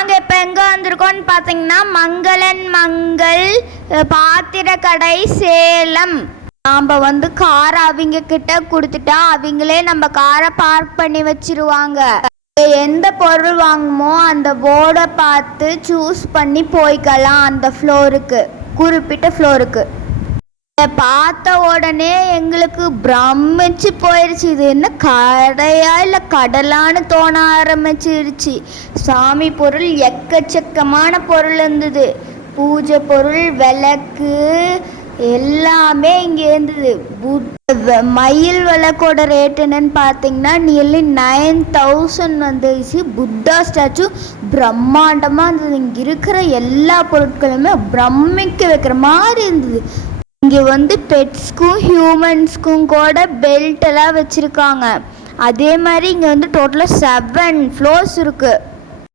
நாங்கள் இப்போ எங்கே வந்திருக்கோம்னு பார்த்தீங்கன்னா மங்களன் மங்கள் பாத்திர கடை சேலம். நாம் வந்து காரை அவங்க கிட்ட கொடுத்துட்டா அவங்களே நம்ம காரை பார்க் பண்ணி வச்சிருவாங்க. எந்த பொருள் வாங்குமோ அந்த போர்டை பார்த்து சூஸ் பண்ணி போய்க்கலாம். அந்த ஃப்ளோருக்கு, குறிப்பிட்ட ஃப்ளோருக்கு பார்த்த உடனே எங்களுக்கு பிரமிச்சு போயிடுச்சு. இது என்ன கடையா இல்லை கடலான்னு தோண ஆரம்பிச்சிருச்சு. சாமி பொருள் எக்கச்சக்கமான பொருள் இருந்தது. பூஜை பொருள், விளக்கு எல்லாமே இங்கே இருந்தது. மயில் விளக்கோட ரேட் என்னன்னு பார்த்தீங்கன்னா நியர்லி 9000 வந்துச்சு. புத்தா ஸ்டாச்சு பிரம்மாண்டமாக இருந்தது. இங்கே இருக்கிற எல்லா பொருட்களுமே பிரமிக்க வைக்கிற மாதிரி இருந்தது. இங்கே வந்து பெட்ஸ்க்கும் ஹியூமன்ஸ்க்கும் கூட பெல்ட் எல்லாம் வச்சுருக்காங்க. அதே மாதிரி இங்கே வந்து டோட்டலாக 7 ஃப்ளோர்ஸ் இருக்குது.